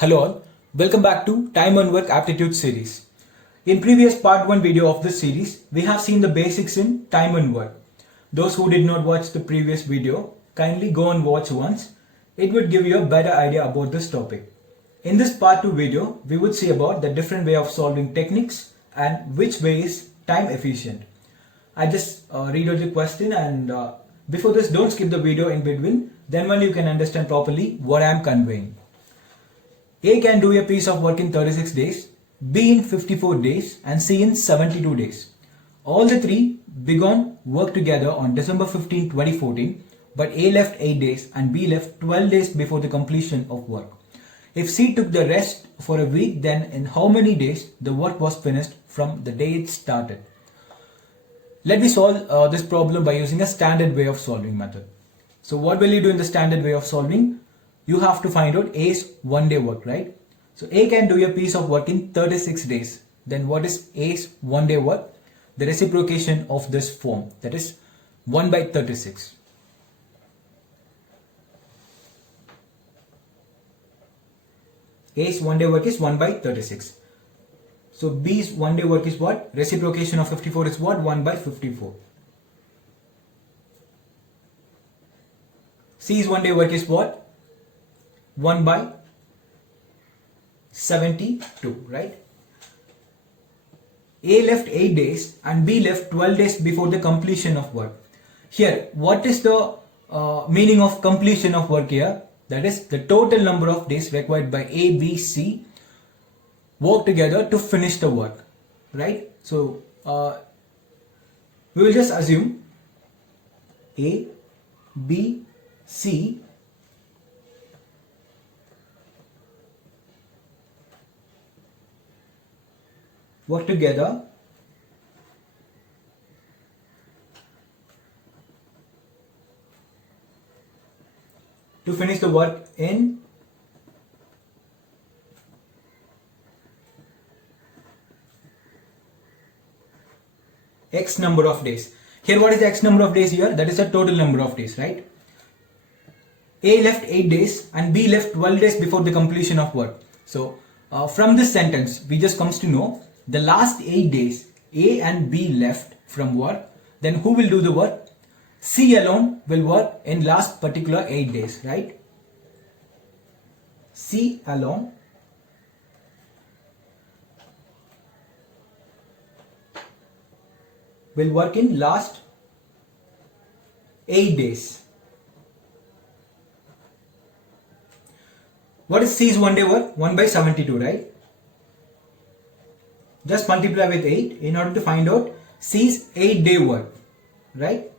Hello all, welcome back to Time and Work Aptitude series. In previous part 1 video of this series, we have seen the basics in time and work. Those who did not watch the previous video, kindly go and watch once. It would give you a better idea about this topic. In this part 2 video, we would see about the different way of solving techniques and which way is time efficient. I just read out the question and before this, don't skip the video in between. Then only you can understand properly what I am conveying. A can do a piece of work in 36 days, B in 54 days and C in 72 days. All the three began work together on December 15, 2014, but A left 8 days and B left 12 days before the completion of work. If C took the rest for a week, then in how many days the work was finished from the day it started? Let me solve this problem by using a standard way of solving method. So what will you do in the standard way of solving? You have to find out A's 1 day work, right? So A can do a piece of work in 36 days. Then what is A's 1 day work? The reciprocation of this form, that is 1 by 36. A's 1 day work is 1 by 36. So B's 1 day work is what? Reciprocation of 54 is what? 1 by 54. C's 1 day work is what? 1 by 72, right? A left 8 days and B left 12 days before the completion of work. Here, what is the meaning of completion of work here? That is the total number of days required by A, B, C work together to finish the work, right? So, we will just assume A, B, C work together to finish the work in X number of days. Here what is the X number of days here? That is the total number of days, right? A left 8 days and B left 12 days before the completion of work. So from this sentence we just comes to know the last 8 days A and B left from work. Then who will do the work? C alone will work in last particular 8 days, right? C alone will work in last 8 days. What is C's 1 day work? 1 by 72, right? Just multiply with 8 in order to find out C's 8 day work, right?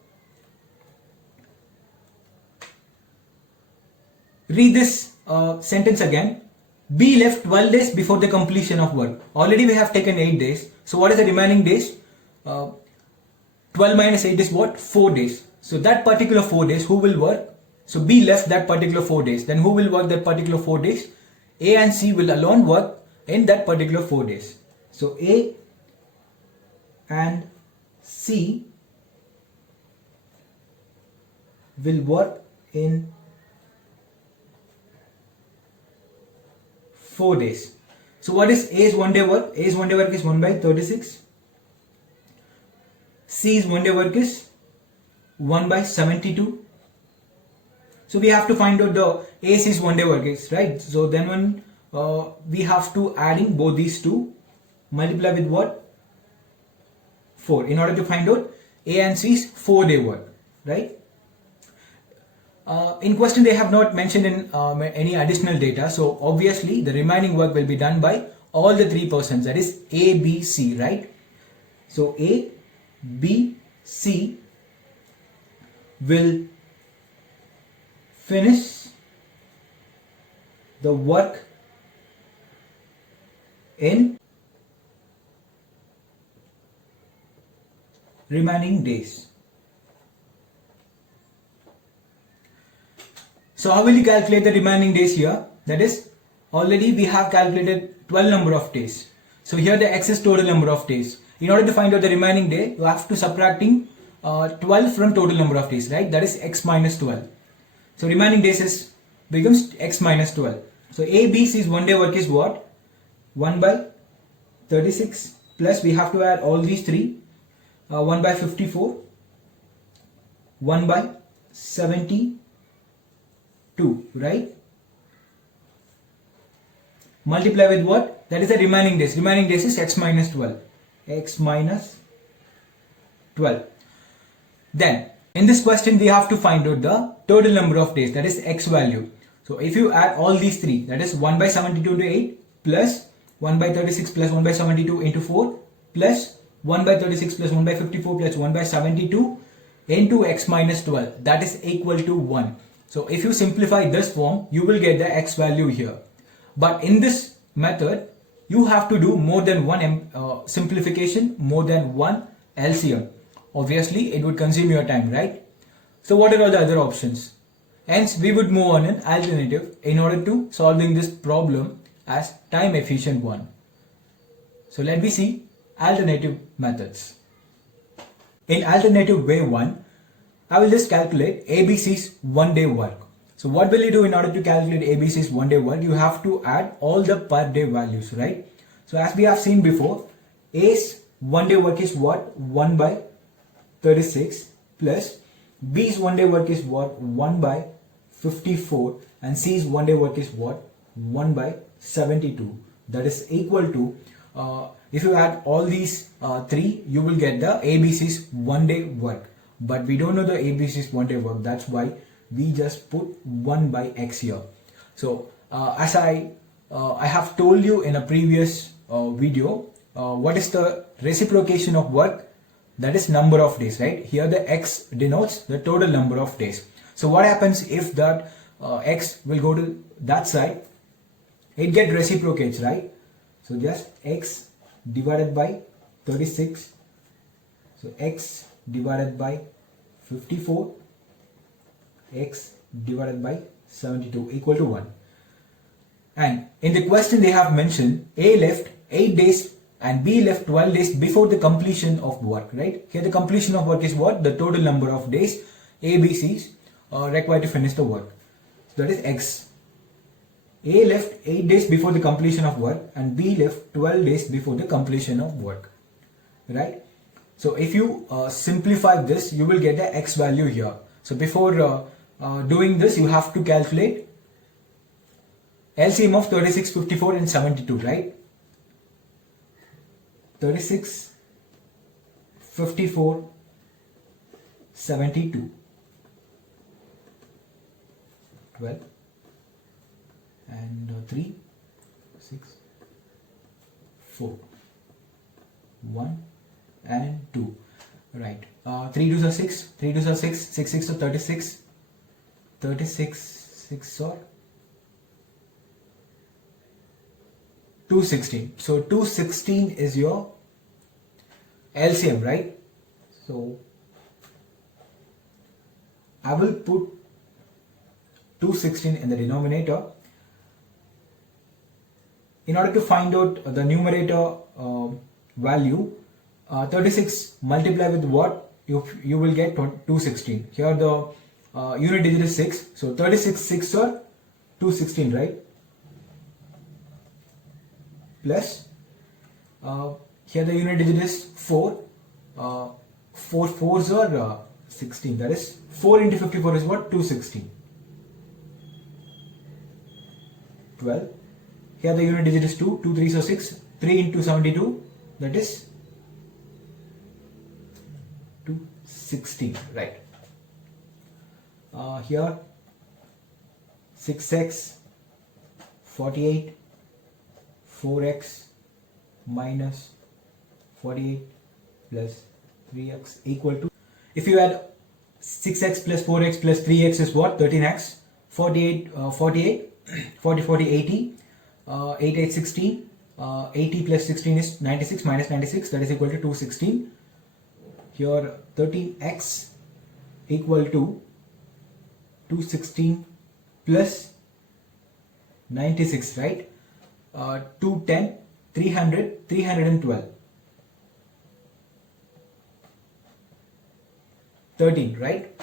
Read this sentence again. B left 12 days before the completion of work. Already we have taken 8 days. So what is the remaining days? 12 minus 8 is what? 4 days. So that particular 4 days, who will work? So B left that particular 4 days. Then who will work that particular 4 days? A and C will alone work in that particular 4 days. So A and C will work in 4 days. So what is A's 1 day work? A's 1 day work is 1 by 36. C's 1 day work is 1 by 72. So we have to find out the A's 1 day work is, right? So then when we have to adding both these two, multiply with what? 4 in order to find out A and C's 4 day work, right? In question they have not mentioned in any additional data, so obviously the remaining work will be done by all the three persons, that is A, B, C, right? So A, B, C will finish the work in remaining days. So how will you calculate the remaining days here? That is, already we have calculated 12 number of days. So here the X is total number of days. In order to find out the remaining day, you have to subtracting 12 from total number of days, right? That is X minus 12. So remaining days becomes X minus 12. So ABC's one day work is what? 1 by 36 plus we have to add all these three. 1 by 54, 1 by 72, right? Multiply with what? That is the remaining days. Remaining days is x minus 12. X minus 12. Then, in this question, we have to find out the total number of days, that is x value. So, if you add all these three, that is 1 by 72 into 8 plus 1 by 36 plus 1 by 72 into 4 plus 1 by 36 plus 1 by 54 plus 1 by 72 into x minus 12, that is equal to 1. So, if you simplify this form, you will get the x value here. But in this method, you have to do more than one simplification, more than one LCM. Obviously, it would consume your time, right? So what are all the other options? Hence, we would move on an alternative in order to solving this problem as time efficient one. So let me see alternative methods. In alternative way 1, I will just calculate ABC's one day work. So what will you do in order to calculate ABC's one day work? You have to add all the per day values, right? So as we have seen before, A's one day work is what? 1 by 36 plus B's one day work is what? 1 by 54 and C's one day work is what? 1 by 72. That is equal to, if you add all these three, you will get the ABC's one day work. But we don't know the ABC's one day work. That's why we just put 1 by x here. So as I have told you in a previous video, what is the reciprocation of work? That is number of days, right? Here the x denotes the total number of days. So what happens if that x will go to that side? It get reciprocates, right? So just x divided by 36. So x divided by 54, x divided by 72 equal to 1. And in the question they have mentioned A left 8 days and B left 12 days before the completion of work, right? Here the completion of work is what? The total number of days ABCs required to finish the work. So that is x. A left 8 days before the completion of work and B left 12 days before the completion of work, right? So if you simplify this, you will get the x value here. So before doing this, you have to calculate LCM of 36, 54 and 72, right? 36, 54, 72, 12 and 3, 6, 4, 1 and 2, right? 3 2s are 6, 3 2s are 6, 6 6 are 36, 36 6 or 216. So 216 is your LCM, right? So I will put 216 in the denominator. In order to find out the numerator value, 36 multiply with what? You will get 216. Here the unit digit is 6. So 36 6 or 216, right? Plus here the unit digit is 4. 4 4s are 16. That is 4 into 54 is what? 216. 12. Here the unit digit is 2. 2 3s are 6. 3 into 72, that is 216, right? Here 6x 48, 4x minus 48 plus 3x equal to, if you add 6x plus 4x plus 3x is what? 13x. 48 40 80, 8 8 16, 80 plus 16 is 96 minus 96, that is equal to 216. Here 13x equal to 216 plus 96, right? 210, 300, 312. 13, right?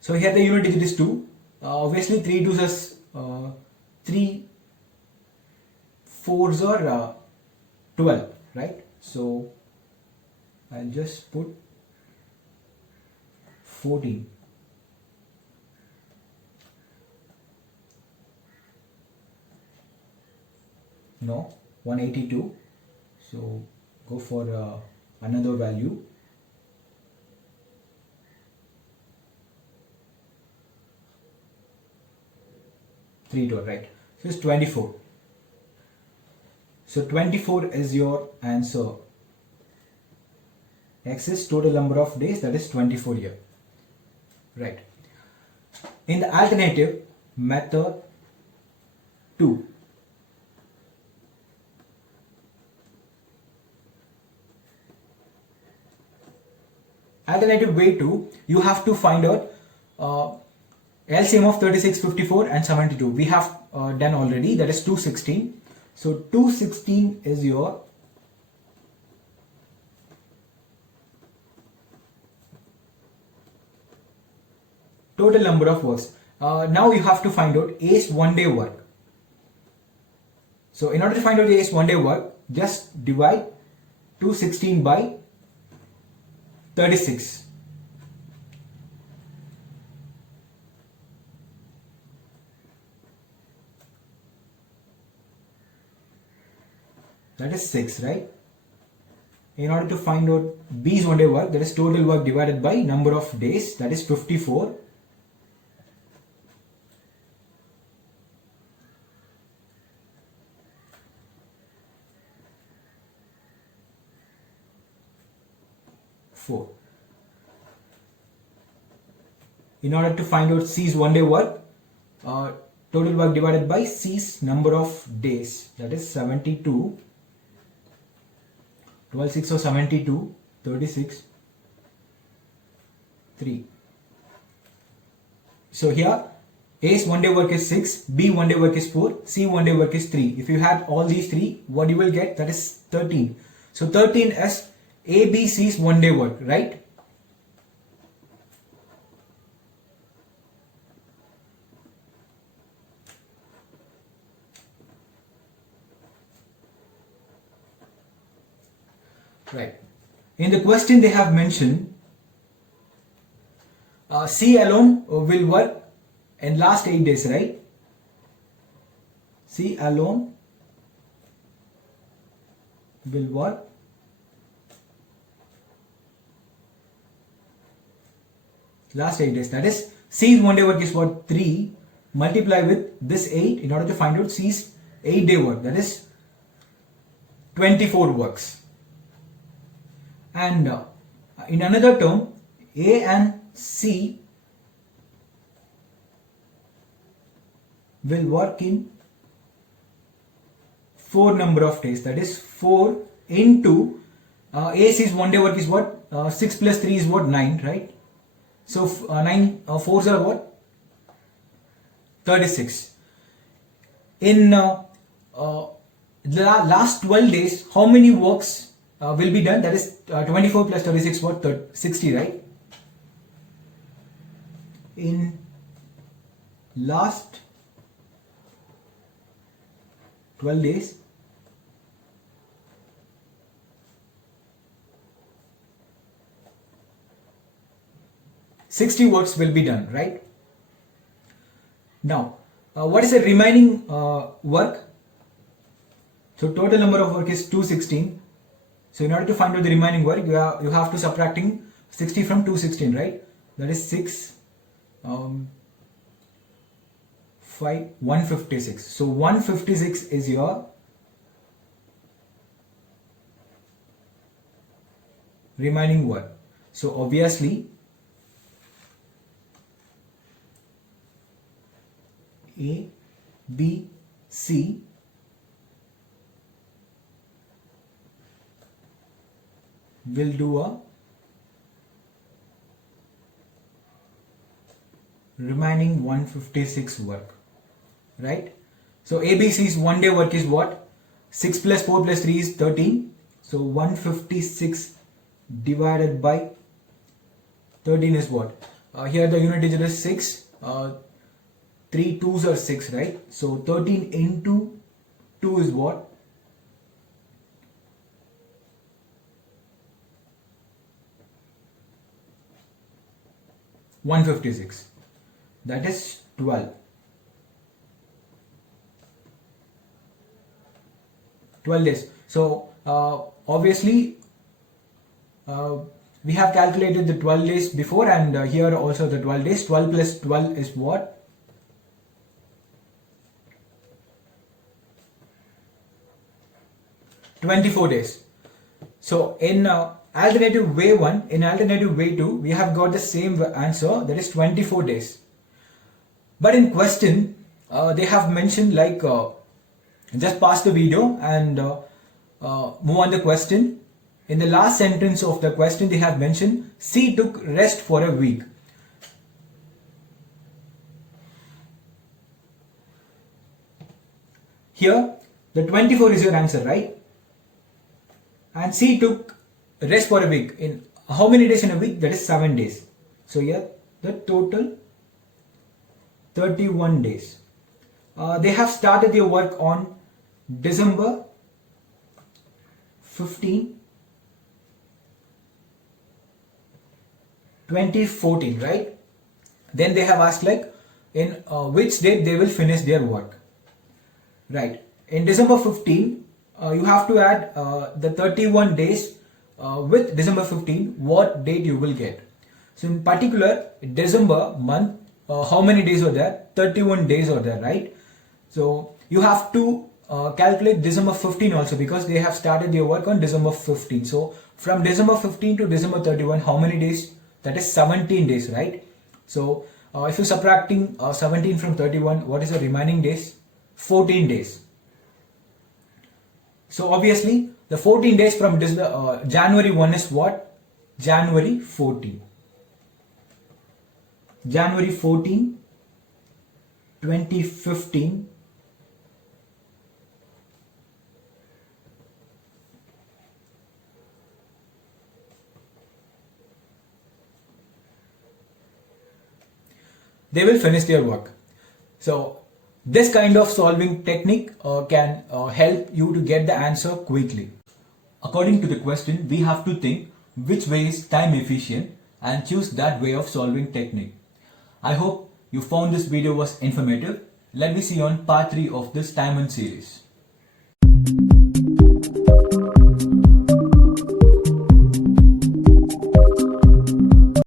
So here the unit digit is 2. Obviously 3 2s is 3 4s are 12, right? So I'll just put 14. No, 182. So go for another value. 312, right? So it's 24. So 24 is your answer. X is total number of days, that is 24 here. Right. In the alternative method 2, alternative way 2, you have to find out LCM of 36, 54 and 72. We have done already, that is 216. So 216 is your total number of works. Now you have to find out A's 1 day work. So in order to find out A's 1 day work, just divide 216 by 36. That is 6, right? In order to find out B's 1 day work, that is total work divided by number of days, that is 54. In order to find out C's 1 day work, total work divided by C's number of days, that is 72. 12 6 or 72, 36, 3. So here A's 1 day work is 6, B 1 day work is 4, C 1 day work is 3. If you have all these three, what you will get, that is 13. So 13 is A, B, C's 1 day work, right? Right. In the question they have mentioned C alone will work in last 8 days, right? C alone will work last 8 days. That is C's 1 day work is what? 3. Multiply with this 8 in order to find out C's 8 day work, that is 24 works. And in another term, A and C will work in 4 number of days, that is 4 into C's 1 day work is what? 6 plus 3 is what? 9, right? So 9 4s are what? 36. In the last 12 days, how many works will be done? That is 24 plus 36, what? 60, right? In last 12 days, 60 works will be done, right? Now, what is the remaining work? So total number of work is 216. So in order to find out the remaining work, you have to subtracting 60 from 216, right? That is 6, 5, 156. So 156 is your remaining work. So obviously A, B, C will do a remaining 156 work, right? So ABC's 1 day work is what? 6 plus 4 plus 3 is 13. So 156 divided by 13 is what? Here the unit digit is 6. 3 3 2s are 6, right? So 13 into 2 is what? 156. That is 12. 12 days. So obviously we have calculated the 12 days before, and here also the 12 days. 12 plus 12 is what? 24 days. So in alternative way 1, in alternative way 2, we have got the same answer, that is 24 days. But in question, they have mentioned like, just pause the video and move on the question. In the last sentence of the question, they have mentioned C took rest for a week. Here, the 24 is your answer, right? And C took rest for a week. In how many days in a week? That is 7 days. So here, the total 31 days. They have started their work on December 15, 2014, right? Then they have asked like in which date they will finish their work, right? In December 15, you have to add the 31 days with December 15, what date you will get. So in particular, December month, how many days are there? 31 days are there, right? So you have to calculate December 15 also, because they have started their work on December 15. So from December 15 to December 31, how many days? That is 17 days, right? So if you're subtracting 17 from 31, what is the remaining days? 14 days. So obviously the 14 days from January 1 is what? January 14. January 14, 2015. They will finish their work. So this kind of solving technique can help you to get the answer quickly. According to the question, we have to think which way is time efficient and choose that way of solving technique. I hope you found this video was informative. Let me see you on part 3 of this Time and series.